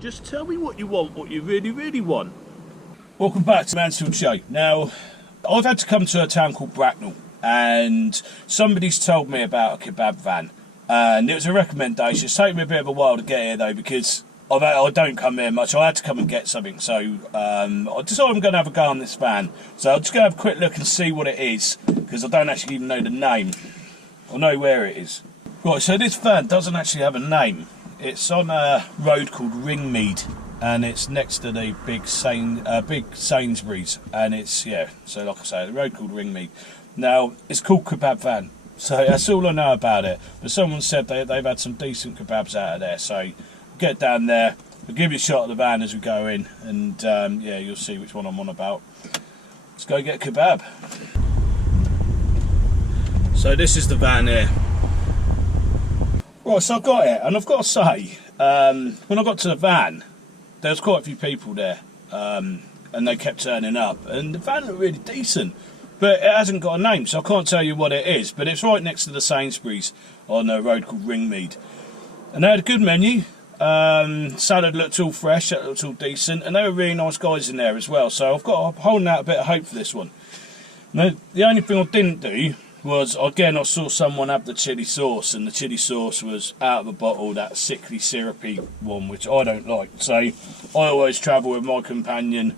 Just tell me what you want, what you really, really want. Welcome back to the Mansfield Show. Now, I've had to come to a town called Bracknell, and somebody's told me about a kebab van, and it was a recommendation. It's taken me a bit of a while to get here though, because I don't come here much. I had to come and get something, so I decided I'm going to have a go on this van. So I'm just going to have a quick look and see what it is, because I don't actually even know the name. I know where it is. Right, so this van doesn't actually have a name. It's on a road called Ringmead, and it's next to the big Sainsbury's, and it's, yeah, so like I say, the road called Ringmead. Now, it's called Kebab Van, so that's all I know about it. But someone said they've had some decent kebabs out of there, so get down there, I'll give you a shot of the van as we go in, and yeah, you'll see which one I'm on about. Let's go get a kebab. So this is the van here. Right, so I've got it, and I've got to say, when I got to the van, there was quite a few people there, and they kept turning up, and the van looked really decent, but it hasn't got a name, so I can't tell you what it is, but it's right next to the Sainsbury's on a road called Ringmead. And they had a good menu. Salad looked all fresh, it looked all decent, and they were really nice guys in there as well, so I'm holding out a bit of hope for this one. Now, the only thing I didn't do was, again, I saw someone have the chilli sauce, and the chilli sauce was out of a bottle, that sickly syrupy one, which I don't like. So I always travel with my companion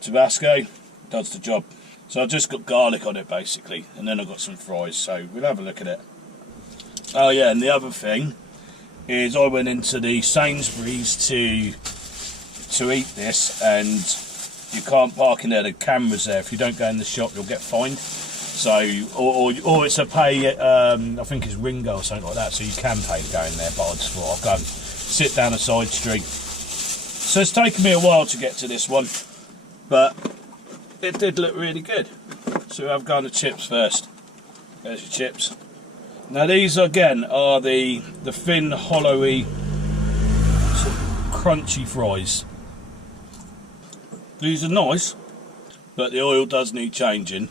Tabasco, does the job. So I just got garlic on it basically, and then I got some fries, so we'll have a look at it. Oh yeah, and the other thing is I went into the Sainsbury's to eat this, and you can't park in there, the camera's there. If you don't go in the shop, you'll get fined. So, or it's a pay, I think it's Ringo or something like that, so you can pay to go in there, but I just thought I'll go and sit down a side street. So it's taken me a while to get to this one, but it did look really good. So we'll have a go on the chips first. There's your chips. Now these again are the thin, hollowy, sort of crunchy fries. These are nice, but the oil does need changing.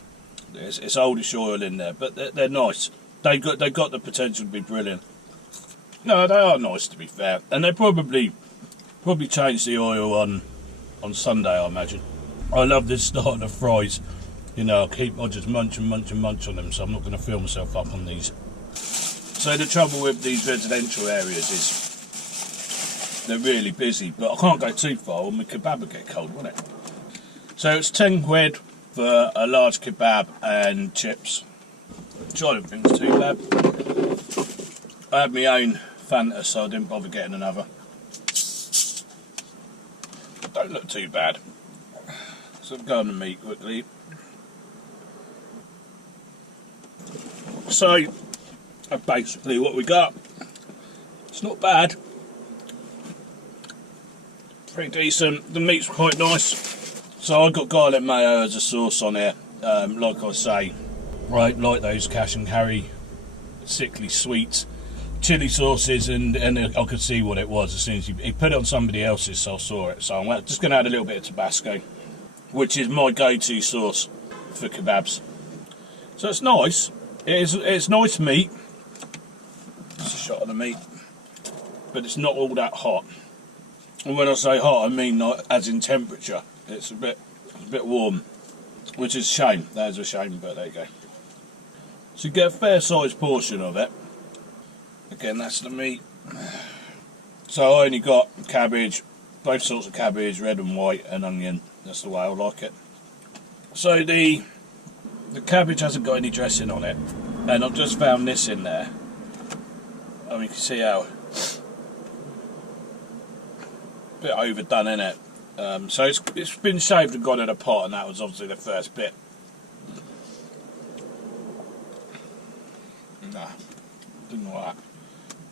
It's oldish oil in there, but they're nice. They've got the potential to be brilliant. No, they are nice, to be fair, and they probably change the oil on Sunday, I imagine. I love this style of fries. You know, I just munch and munch and munch on them, so I'm not going to fill myself up on these. So the trouble with these residential areas is they're really busy, but I can't go too far or my kebab will get cold, won't it? So it's 10 quid for a large kebab and chips, which I don't think is too bad. I had my own Fanta, so I didn't bother getting another. Don't look too bad. So I'm going to meat quickly. So that's basically what we got. It's not bad. Pretty decent. The meat's quite nice. So I got garlic mayo as a sauce on here, like I say, right, like those cash and carry sickly sweet chili sauces, and I could see what it was as soon as he put it on somebody else's, so I saw it. So I'm just going to add a little bit of Tabasco, which is my go-to sauce for kebabs. So it's nice. It's nice meat. Just a shot of the meat, but it's not all that hot. And when I say hot, I mean not as in temperature. It's a bit warm, which is a shame. That is a shame, but there you go. So you get a fair sized portion of it. Again, that's the meat. So I only got cabbage, both sorts of cabbage, red and white, and onion. That's the way I like it. So the cabbage hasn't got any dressing on it, and I've just found this in there. And you can see how a bit overdone in it. So it's been shaved and gone in a pot, and that was obviously the first bit. Nah, didn't like that.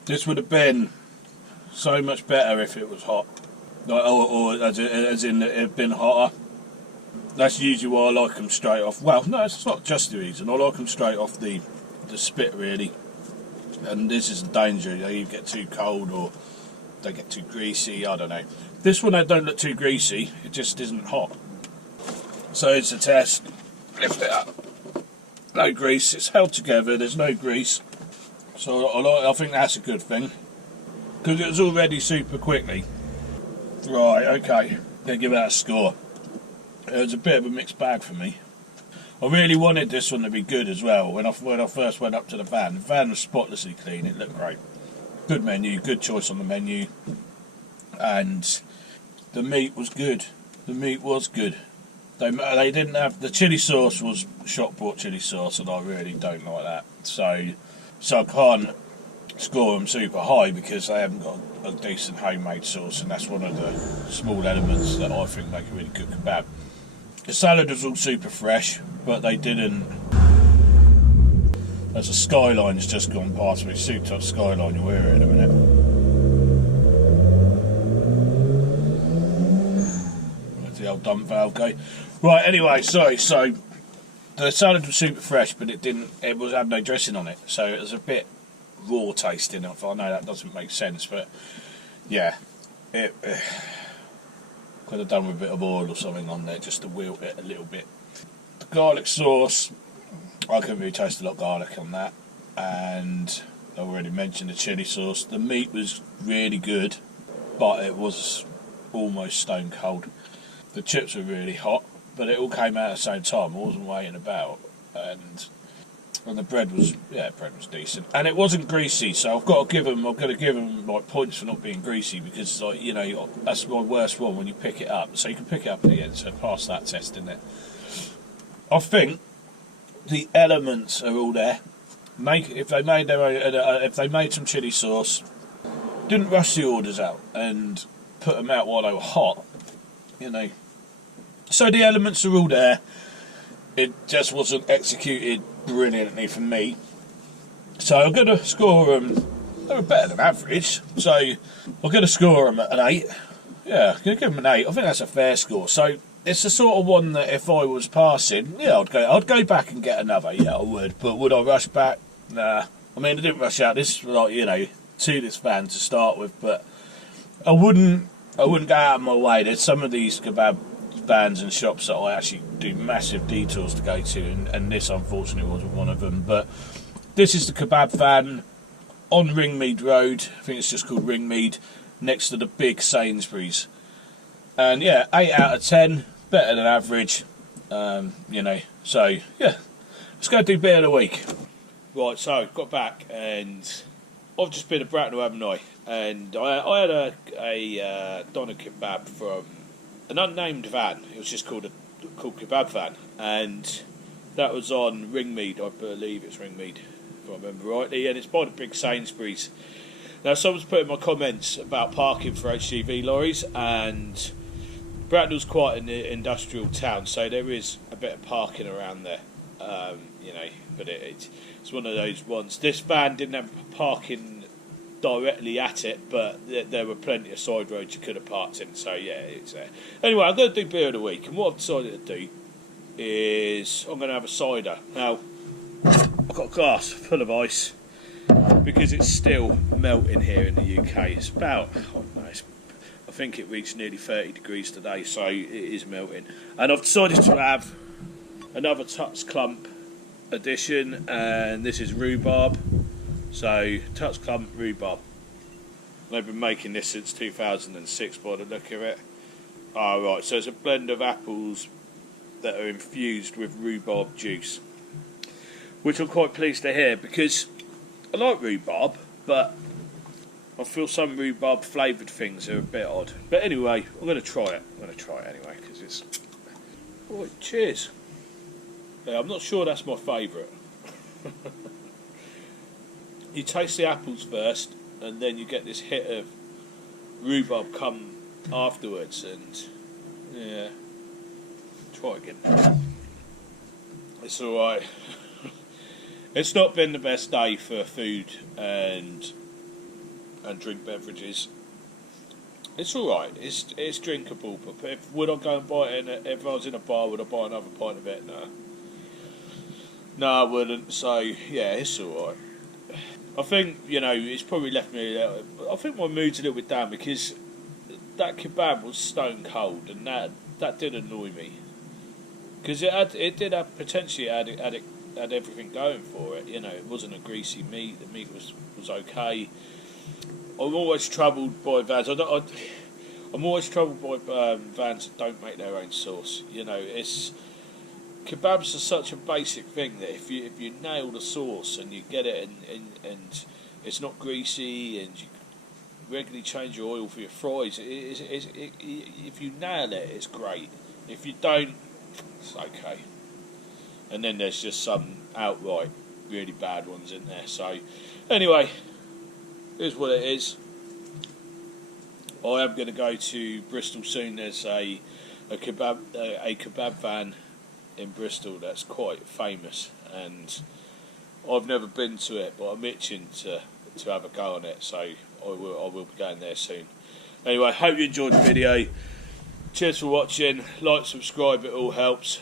This would have been so much better if it was hot, or as in it had been hotter. That's usually why I like them straight off. Well, no, it's not just the reason. I like them straight off the spit, really. And this is the danger. You get too cold or they get too greasy. I don't know. This one, they don't look too greasy. It just isn't hot. So it's a test. Lift it up. No grease. It's held together. There's no grease. So I think that's a good thing, because it was already super quickly. Right, okay. Gonna give that a score. It was a bit of a mixed bag for me. I really wanted this one to be good as well. When I first went up to the van was spotlessly clean. It looked great. Good menu, good choice on the menu, and the meat was good. The meat was good. They didn't have the chili sauce was shop bought chili sauce, and I really don't like that. So I can't score them super high because they haven't got a decent homemade sauce, and that's one of the small elements that I think make a really good kebab. The salad was all super fresh, but they didn't. As a skyline's just gone past me, souped up skyline, you'll hear it in a minute. Where's the old dump valve go? Right, anyway, sorry, so the salad was super fresh, but it had no dressing on it, so it was a bit raw tasting. I know that doesn't make sense, but yeah, it could have done with a bit of oil or something on there just to wilt it a little bit. The garlic sauce, I couldn't really taste a lot of garlic on that, and I already mentioned the chili sauce. The meat was really good, but it was almost stone cold. The chips were really hot, but it all came out at the same time. I wasn't waiting about, and the bread was decent, and it wasn't greasy. So I'm going to give them like points for not being greasy, because like, you know, that's my worst one when you pick it up. So you can pick it up at the end. So pass that test, in it. I think the elements are all there. If they made some chili sauce, didn't rush the orders out and put them out while they were hot, you know. So the elements are all there. It just wasn't executed brilliantly for me. So I'm going to score them. They were better than average. So I'm going to score them at an 8. Yeah, I'm going to give them an 8. I think that's a fair score. So it's the sort of one that if I was passing, yeah, I'd go back and get another. Yeah, I would. But would I rush back? Nah. I mean, I didn't rush out this, like, you know, to this van to start with, but I wouldn't go out of my way. There's some of these kebab vans and shops that I actually do massive detours to go to, and this unfortunately wasn't one of them. But this is the kebab van on Ringmead Road. I think it's just called Ringmead, next to the big Sainsbury's. And yeah, 8 out of 10, better than average. You know, so yeah, let's go do beer of the week. Right, so got back and I've just been to Bracknell, haven't I? And I had a doner kebab from an unnamed van. It was just called Kebab Van, and that was on Ringmead. I believe it's Ringmead, if I remember rightly, and it's by the big Sainsbury's. Now, someone's put in my comments about parking for HGV lorries, and Bracknell's quite an industrial town, so there is a bit of parking around there, you know, but it's one of those ones. This van didn't have parking directly at it, but there were plenty of side roads you could have parked in, so yeah, it's there. Anyway, I'm going to do beer of the week, and what I've decided to do is I'm going to have a cider. Now, I've got a glass full of ice because it's still melting here in the UK. It's about, I think it reached nearly 30 degrees today, so it is melting. And I've decided to have another Tuts Clump edition, and this is rhubarb. So, Tuts Clump rhubarb. They've been making this since 2006 by the look of it. Oh, right, so it's a blend of apples that are infused with rhubarb juice, which I'm quite pleased to hear, because I like rhubarb, but I feel some rhubarb flavoured things are a bit odd. But anyway, I'm going to try it. Anyway, because it's... Oh, cheers. Yeah, I'm not sure that's my favourite. You taste the apples first, and then you get this hit of rhubarb come afterwards, and yeah, try it again. It's alright. It's not been the best day for food and drink beverages. It's alright, it's drinkable, but would I go and buy it if I was in a bar, would I buy another pint of it? No, I wouldn't, so yeah, it's alright. I think, you know, it's probably left me I think my mood's a little bit down, because that kebab was stone cold, and that did annoy me, because it did have potentially had everything going for it. You know, it wasn't a greasy meat. The meat was okay. I'm always troubled by vans. I'm always troubled by vans that don't make their own sauce. You know, kebabs are such a basic thing that if you nail the sauce and you get it and it's not greasy and you regularly change your oil for your fries, if you nail it, it's great. If you don't, it's okay. And then there's just some outright really bad ones in there. So anyway, here's what it is. I am going to go to Bristol soon. There's a kebab van in Bristol that's quite famous, and I've never been to it, but I'm itching to have a go on it, so I will be going there soon. Anyway, hope you enjoyed the video. Cheers for watching. Like, subscribe, it all helps,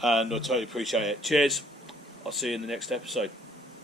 and I totally appreciate it. Cheers. I'll see you in the next episode.